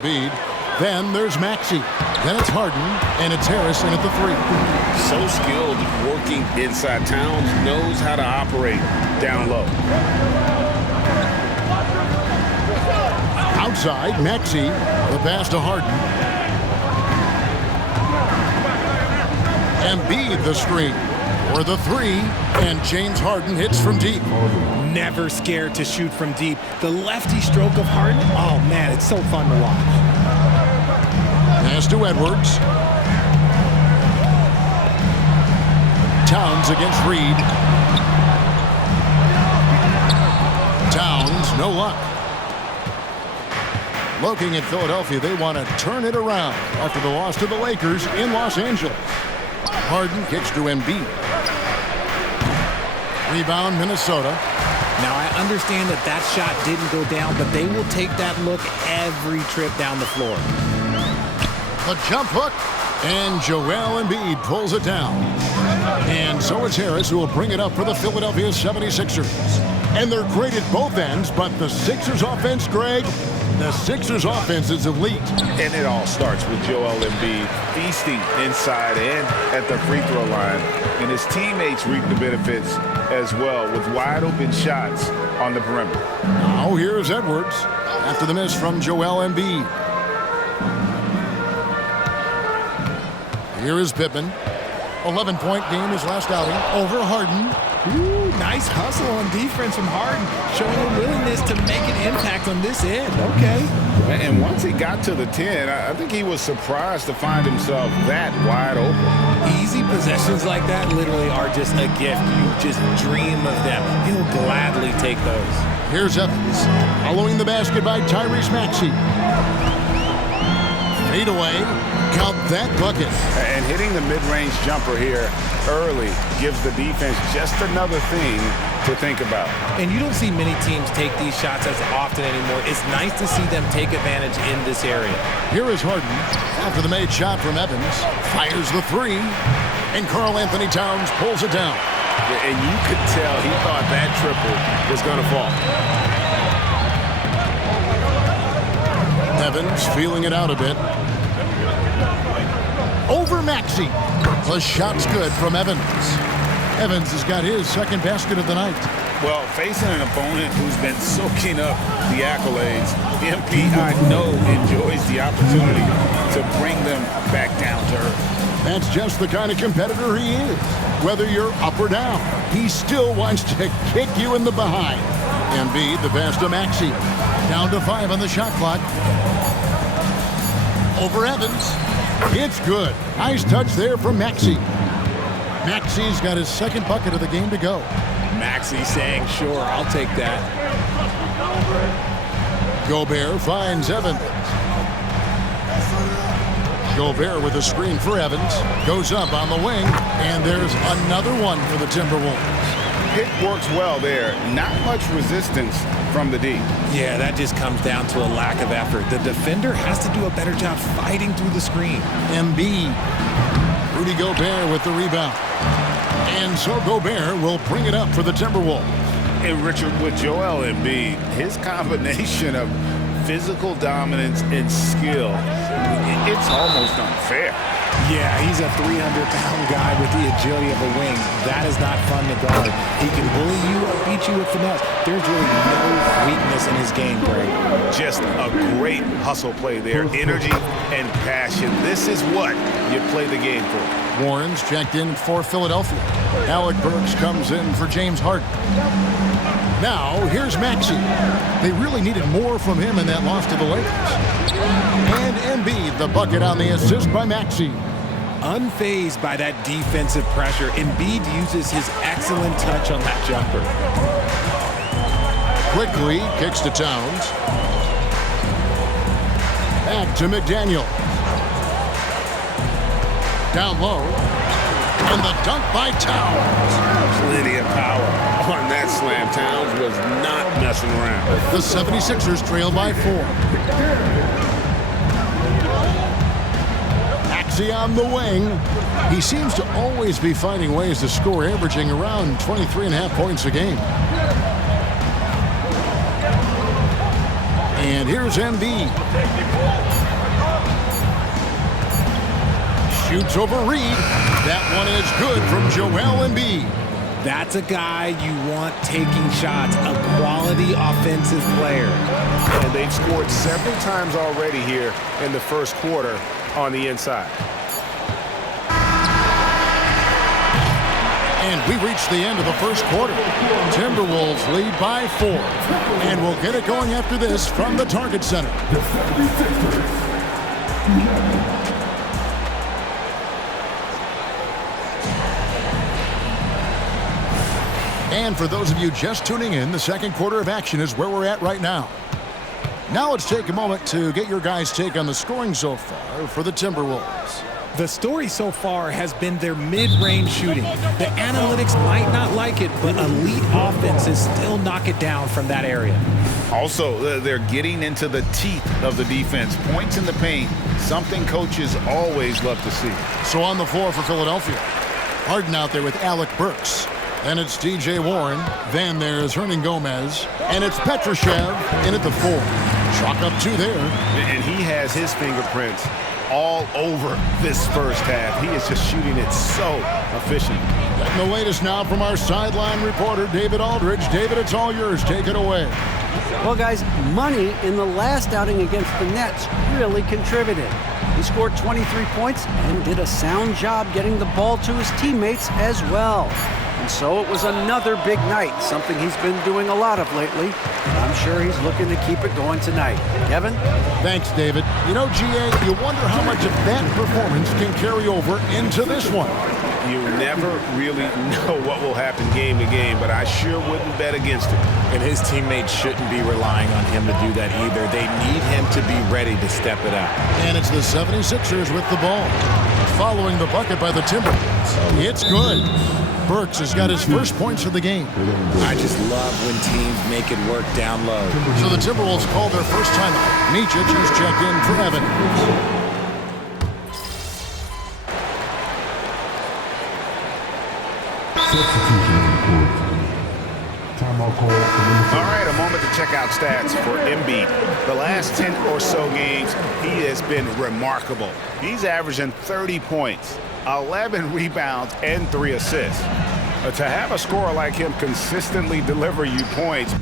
Embiid. Then there's Maxey. Then it's Harden, and it's Harris in at the 3. So skilled working inside. Towns knows how to operate down low. Outside, Maxey. The pass to Harden. Embiid the screen. For the 3, and James Harden hits from deep. Never scared to shoot from deep. The lefty stroke of Harden, oh man, it's so fun to watch. Pass to Edwards. Towns against Reed. Towns, no luck. Looking at Philadelphia, they want to turn it around after the loss to the Lakers in Los Angeles. Harden kicks to Embiid. Rebound, Minnesota. Now, I understand that shot didn't go down, but they will take that look every trip down the floor. The jump hook, and Joel Embiid pulls it down. And so it's Harris who will bring it up for the Philadelphia 76ers. And they're great at both ends, but the Sixers offense, Greg, the Sixers offense is elite. And it all starts with Joel Embiid feasting inside and at the free throw line. And his teammates reap the benefits as well with wide open shots on the perimeter. Now here's Edwards after the miss from Joel Embiid. Here is Pippen. 11-point game his last outing over Harden. Ooh, nice hustle on defense from Harden, showing a willingness to make an impact on this end. Okay. And once he got to the 10, I think he was surprised to find himself that wide open. Easy possessions like that literally are just a gift. You just dream of them. He'll gladly take those. Here's Evans, following the basket by Tyrese Maxey. Fade away, count that bucket. And hitting the mid-range jumper here early gives the defense just another thing to think about. And you don't see many teams take these shots as often anymore. It's nice to see them take advantage in this area. Here is Harden after the made shot from Evans. Fires the 3, and Karl Anthony Towns pulls it down. And you could tell he thought that triple was going to fall. Evans feeling it out a bit. Over Maxey. The shot's good from Evans. Evans has got his second basket of the night. Well, facing an opponent who's been soaking up the accolades, MP, I know, enjoys the opportunity to bring them back down to earth. That's just the kind of competitor he is. Whether you're up or down, he still wants to kick you in the behind. Embiid, the pass to Maxey. Down to 5 on the shot clock. Over Evans. It's good. Nice touch there from Maxey. Maxey's got his second bucket of the game to go. Maxey saying, sure, I'll take that. Gobert finds Evans. Gobert with a screen for Evans. Goes up on the wing, and there's another one for the Timberwolves. It works well there. Not much resistance from the D. Yeah, that just comes down to a lack of effort. The defender has to do a better job fighting through the screen. Embiid. Rudy Gobert with the rebound. And so Gobert will bring it up for the Timberwolves. And Richard, with Joel Embiid, his combination of physical dominance and skill, it's almost unfair. Yeah, he's a 300-pound guy with the agility of a wing. That is not fun to guard. He can bully you or beat you with finesse. There's really no weakness in his game, Greg. Just a great hustle play there. Energy and passion. This is what you play the game for. Warren's checked in for Philadelphia. Alec Burks comes in for James Harden. Now, here's Maxey. They really needed more from him in that loss to the Lakers. And Embiid, the bucket on the assist by Maxey. Unfazed by that defensive pressure, Embiid uses his excellent touch on that jumper. Quickly kicks to Towns. Back to McDaniel. Down low. And the dunk by Towns. Plenty of power on that slam. Towns was not messing around. The 76ers trail by 4. Maxey on the wing. He seems to always be finding ways to score, averaging around 23.5 points a game. And here's Embiid. Shoots over Reed. That one is good from Joel Embiid. That's a guy you want taking shots, a quality offensive player. And they've scored several times already here in the first quarter on the inside. And we reach the end of the first quarter. Timberwolves lead by 4. And we'll get it going after this from the Target Center. And for those of you just tuning in, the second quarter of action is where we're at right now. Now let's take a moment to get your guys' take on the scoring so far for the Timberwolves. The story so far has been their mid-range shooting. The analytics might not like it, but elite offenses still knock it down from that area. Also, they're getting into the teeth of the defense. Points in the paint, something coaches always love to see. So on the floor for Philadelphia, Harden out there with Alec Burks. Then it's T.J. Warren. Then there's Hernan Gomez. And it's Petrushev in at the 4. Chalk up 2 there. And he has his fingerprints all over this first half. He is just shooting it so efficient. Getting the latest now from our sideline reporter, David Aldridge. David, it's all yours. Take it away. Well, guys, Money in the last outing against the Nets really contributed. He scored 23 points and did a sound job getting the ball to his teammates as well. And so it was another big night, something he's been doing a lot of lately. And I'm sure he's looking to keep it going tonight. Kevin? Thanks, David. You know, GA, you wonder how much of that performance can carry over into this one. You never really know what will happen game to game, but I sure wouldn't bet against it. And his teammates shouldn't be relying on him to do that either. They need him to be ready to step it up. And it's the 76ers with the ball. Following the bucket by the Timberwolves. It's good. Burks has got his first points of the game. I just love when teams make it work down low. So the Timberwolves called their first timeout. Micic is checked in for Evans. All right, a moment to check out stats for Embiid. The last 10 or so games, he has been remarkable. He's averaging 30 points, 11 rebounds, and 3 assists. To have a scorer like him consistently deliver you points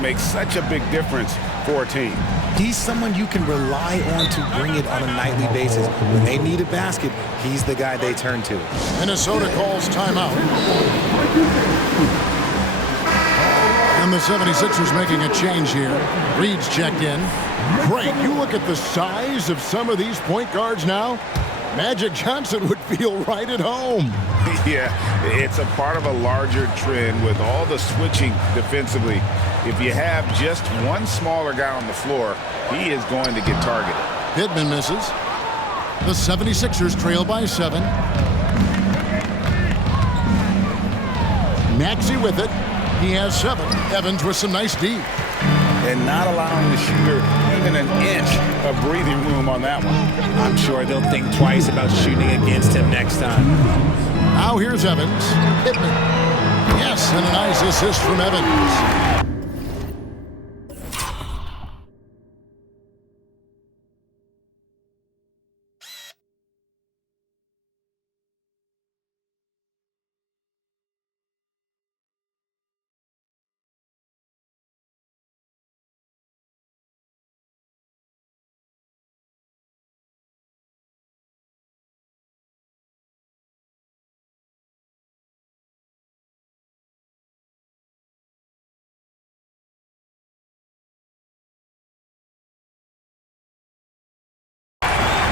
makes such a big difference for a team. He's someone you can rely on to bring it on a nightly basis. When they need a basket, he's the guy they turn to. Minnesota calls timeout. And the 76ers making a change here. Reed's checked in. Great. You look at the size of some of these point guards now. Magic Johnson would feel right at home. Yeah, it's a part of a larger trend with all the switching defensively. If you have just one smaller guy on the floor, he is going to get targeted. Pittman misses. The 76ers trail by 7. Maxey with it. He has 7. Evans with some nice D. And not allowing the shooter even an inch of breathing room on that one. I'm sure they'll think twice about shooting against him next time. Now here's Evans. Pittman. Yes, and a nice assist from Evans.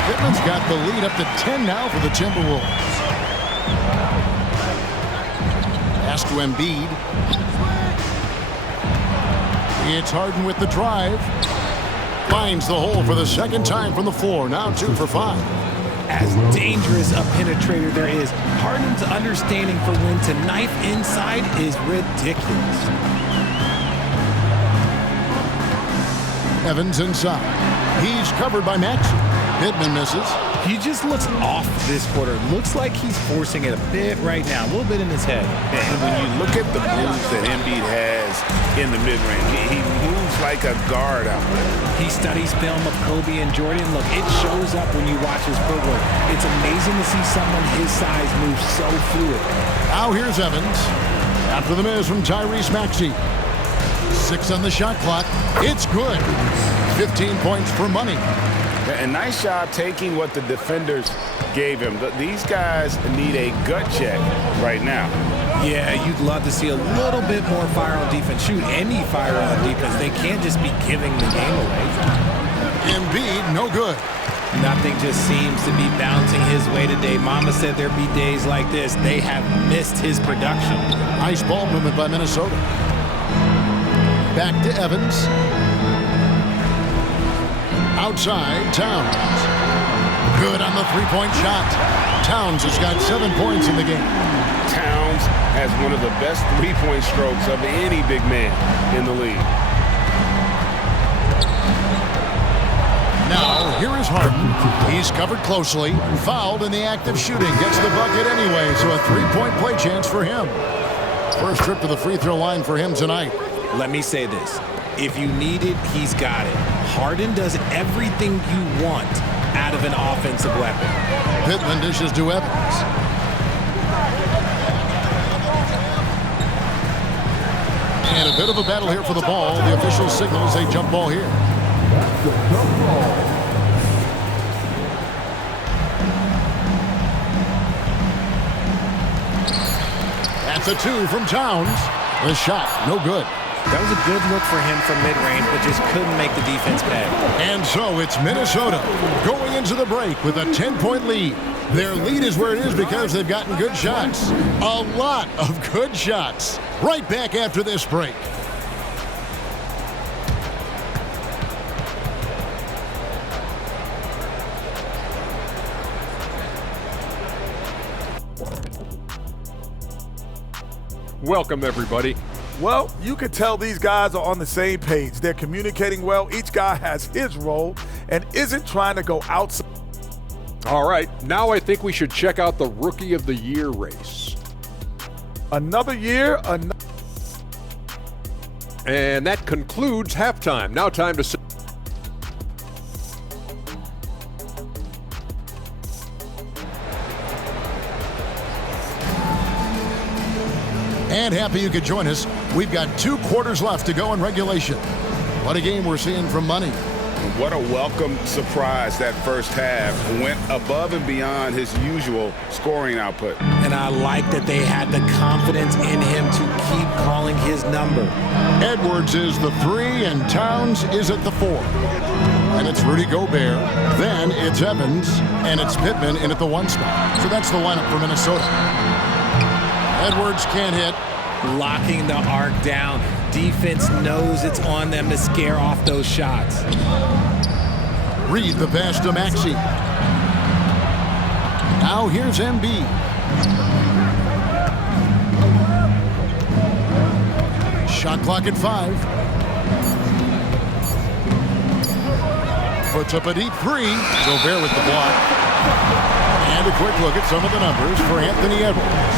Pittman's got the lead up to 10 now for the Timberwolves. Pass to Embiid. It's Harden with the drive. Finds the hole for the second time from the floor. Now 2 for 5. As dangerous a penetrator there is, Harden's understanding for when to knife inside is ridiculous. Evans inside. He's covered by Maxey. Pittman misses. He just looks off this quarter. Looks like he's forcing it a bit right now, a little bit in his head. And when you look at the moves that Embiid has in the mid-range, he moves like a guard out there. He studies film of Kobe and Jordan. Look, it shows up when you watch his footwork. It's amazing to see someone his size move so fluid. Now here's Evans. After the miss from Tyrese Maxey. 6 on the shot clock. It's good. 15 points for money. And nice job taking what the defenders gave him. These guys need a gut check right now. Yeah, you'd love to see a little bit more fire on defense. Shoot, any fire on defense. They can't just be giving the game away. Embiid, no good. Nothing just seems to be bouncing his way today. Mama said there'd be days like this. They have missed his production. Nice ball movement by Minnesota. Back to Evans. Outside, Towns. Good on the three-point shot. Towns has got 7 points in the game. Towns has one of the best three-point strokes of any big man in the league. Now, here is Harden. He's covered closely, fouled in the act of shooting. Gets the bucket anyway, so a three-point play chance for him. First trip to the free throw line for him tonight. Let me say this. If you need it, he's got it. Harden does everything you want out of an offensive weapon. Pittman dishes to Evans. And a bit of a battle here for the ball. The official signals a jump ball here. That's a 2 from Towns. The shot, no good. That was a good look for him from mid-range, but just couldn't make the defense pay. And so it's Minnesota going into the break with a 10-point lead. Their lead is where it is because they've gotten good shots. A lot of good shots. Right back after this break. Welcome, everybody. Well, you can tell these guys are on the same page. They're communicating well. Each guy has his role and isn't trying to go outside. All right, now I think we should check out the Rookie of the Year race. Another year, And that concludes halftime. Now time to... And happy you could join us. We've got 2 quarters left to go in regulation. What a game we're seeing from Money. What a welcome surprise that first half. Went above and beyond his usual scoring output. And I like that they had the confidence in him to keep calling his number. Edwards is the 3 and Towns is at the 4. And it's Rudy Gobert. Then it's Evans and it's Pittman in at the 1 spot. So that's the lineup for Minnesota. Edwards can't hit. Locking the arc down. Defense knows it's on them to scare off those shots. Reed the pass to Maxey. Now here's Embiid. Shot clock at 5. Puts up a deep 3. Gobert with the block. And a quick look at some of the numbers for Anthony Edwards.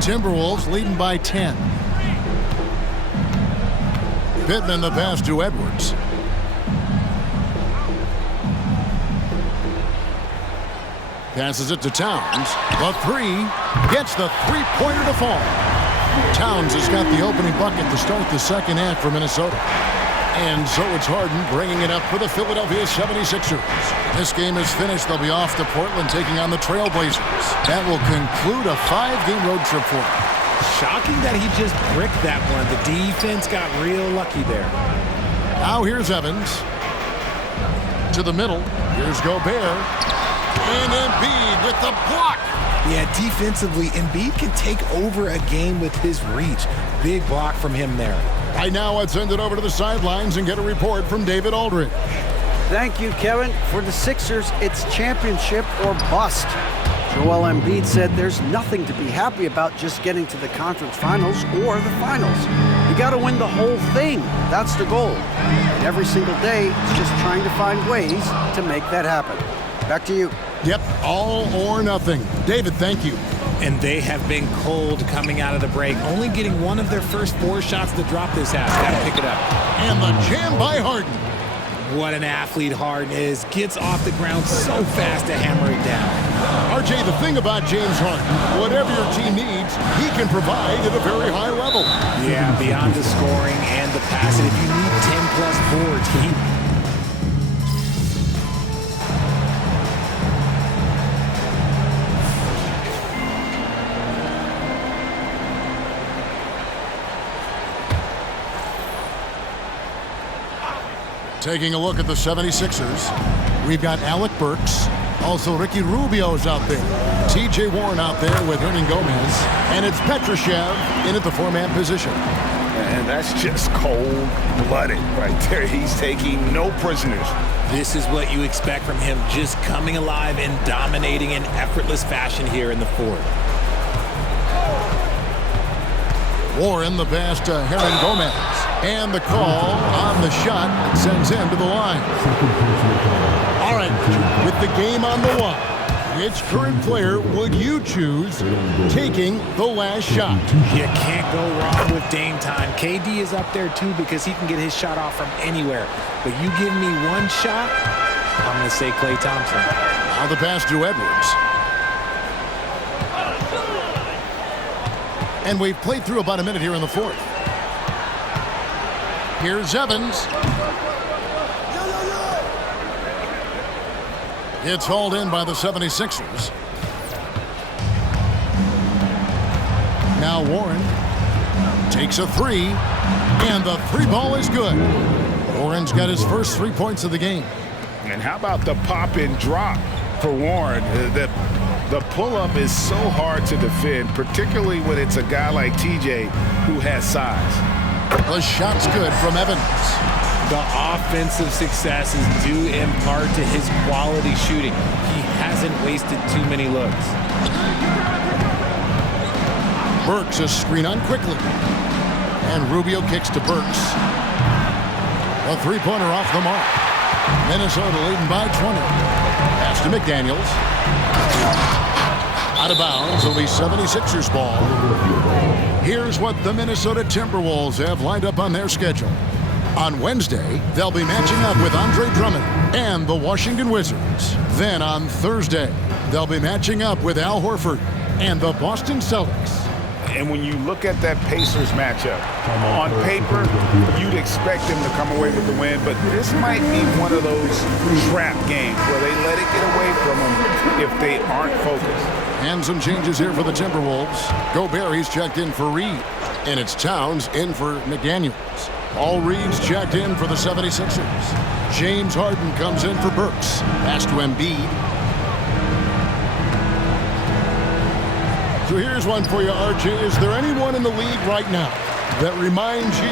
Timberwolves leading by 10. Pittman the pass to Edwards. Passes it to Towns. The 3 gets the three-pointer to fall. Towns has got the opening bucket to start the second half for Minnesota. And so it's Harden bringing it up for the Philadelphia 76ers. This game is finished. They'll be off to Portland taking on the Trailblazers. That will conclude a 5-game road trip for them. Shocking that he just bricked that one. The defense got real lucky there. Now here's Evans. To the middle. Here's Gobert. And Embiid with the block. Yeah, defensively, Embiid can take over a game with his reach. Big block from him there. Right now, I'd send it over to the sidelines and get a report from David Aldridge. Thank you, Kevin. For the Sixers, it's championship or bust. Joel Embiid said there's nothing to be happy about just getting to the conference finals or the finals. You got to win the whole thing. That's the goal. And every single day, it's just trying to find ways to make that happen. Back to you. Yep, all or nothing. David, thank you. And they have been cold coming out of the break, only getting one of their first 4 shots to drop this half. Got to pick it up. And the jam by Harden. What an athlete Harden is. Gets off the ground so fast to hammer it down. RJ, the thing about James Harden, whatever your team needs, he can provide at a very high level. Yeah, beyond the scoring and the passing. If you need 10-plus boards, Taking a look at the 76ers, we've got Alec Burks. Also, Ricky Rubio's out there. T.J. Warren out there with Hernan Gomez. And it's Petrushev in at the 4-man position. And that's just cold-blooded right there. He's taking no prisoners. This is what you expect from him, just coming alive and dominating in effortless fashion here in the fourth. Warren the pass to Hernan Gomez. And the call on the shot sends him to the line. All right, with the game on the line, which current player would you choose taking the last shot? You can't go wrong with Dame time. KD is up there too because he can get his shot off from anywhere. But you give me one shot, I'm going to say Klay Thompson. Now the pass to Edwards. And we've played through about a minute here in the fourth. Here's Evans. It's hauled in by the 76ers. Now Warren takes a 3, and the 3 ball is good. Warren's got his first 3 points of the game. And how about the pop and drop for Warren? The pull-up is so hard to defend, particularly when it's a guy like TJ who has size. The shot's good from Evans. The offensive success is due in part to his quality shooting. He hasn't wasted too many looks. Burks is screen on quickly. And Rubio kicks to Burks. A 3-pointer off the mark. Minnesota leading by 20. Pass to McDaniels. Out of bounds. It'll be 76ers ball. Here's what the Minnesota Timberwolves have lined up on their schedule. On Wednesday, they'll be matching up with Andre Drummond and the Washington Wizards. Then on Thursday, they'll be matching up with Al Horford and the Boston Celtics. And when you look at that Pacers matchup, on paper, you'd expect them to come away with the win, but this might be one of those trap games where they let it get away from them if they aren't focused. And some changes here for the Timberwolves. Gobert, he's checked in for Reed, and it's Towns in for McDaniels. All Reed's checked in for the 76ers. James Harden comes in for Burks. Pass to Embiid. So here's one for you, RJ. Is there anyone in the league right now that reminds you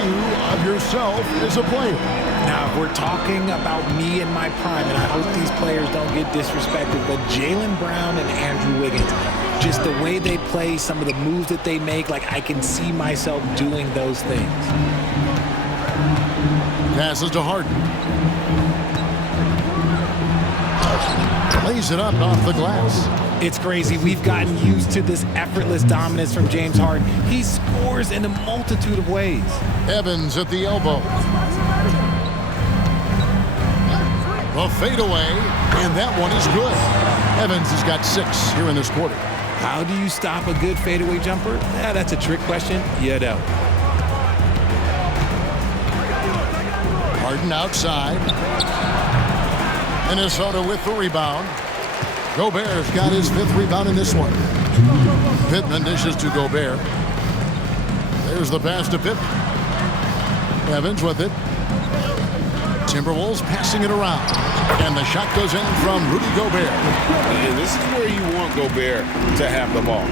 of yourself as a player? Now, if we're talking about me in my prime, and I hope these players don't get disrespected, but Jaylen Brown and Andrew Wiggins, just the way they play, some of the moves that they make, like I can see myself doing those things. Passes to Harden. Lays it up off the glass. It's crazy. We've gotten used to this effortless dominance from James Harden. He scores in a multitude of ways. Evans at the elbow. A fadeaway, and that one is good. Evans has got 6 here in this quarter. How do you stop a good fadeaway jumper? Yeah, that's a trick question. You don't. Harden outside. Minnesota with the rebound. Gobert's got his 5th rebound in this one. Pittman dishes to Gobert. There's the pass to Pittman. Evans with it. Timberwolves passing it around. And the shot goes in from Rudy Gobert. And this is where you want Gobert to have the ball.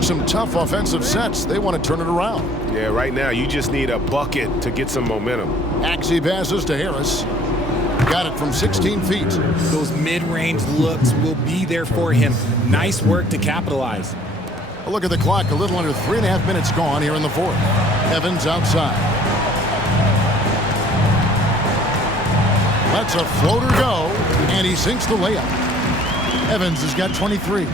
Some tough offensive sets. They want to turn it around. Yeah, right now you just need a bucket to get some momentum. Axie passes to Harris. Got it from 16 feet. Those mid-range looks will be there for him. Nice work to capitalize. A look at the clock. A little under 3.5 minutes gone here in the fourth. Evans outside. Lets a floater go, and he sinks the layup. Evans has got 23.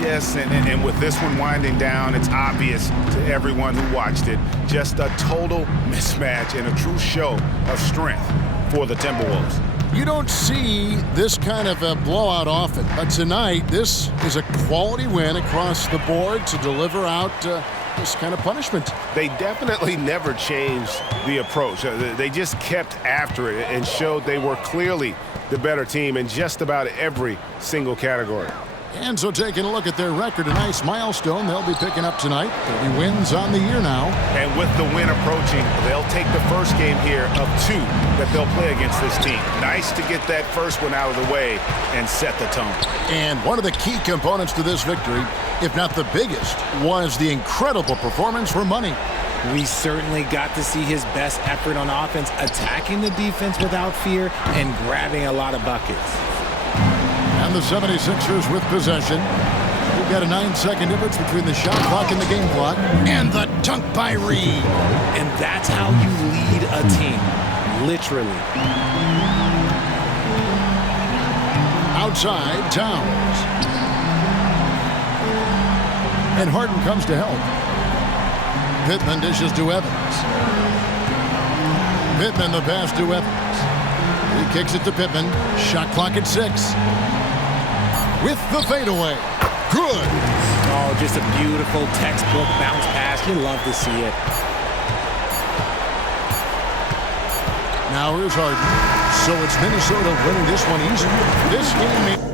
Yes, and with this one winding down, it's obvious to everyone who watched it. Just a total mismatch and a true show of strength for the Timberwolves. You don't see this kind of a blowout often, but tonight this is a quality win across the board to deliver out this kind of punishment. They definitely never changed the approach. They just kept after it and showed they were clearly the better team in just about every single category. And so taking a look at their record, a nice milestone they'll be picking up tonight. 30 wins on the year now. And with the win approaching, they'll take the first game here of 2 that they'll play against this team. Nice to get that first one out of the way and set the tone. And one of the key components to this victory, if not the biggest, was the incredible performance for Money. We certainly got to see his best effort on offense, attacking the defense without fear and grabbing a lot of buckets. And the 76ers with possession. We've got a 9-second difference between the shot clock and the game clock. And the dunk by Reed. And that's how you lead a team, literally. Outside, Towns. And Harden comes to help. Pittman dishes to Evans. Pittman the pass to Evans. He kicks it to Pittman. Shot clock at 6. With the fadeaway. Good. Oh, just a beautiful textbook bounce pass. You love to see it. Now here's Harden. So it's Minnesota winning this one easy. This game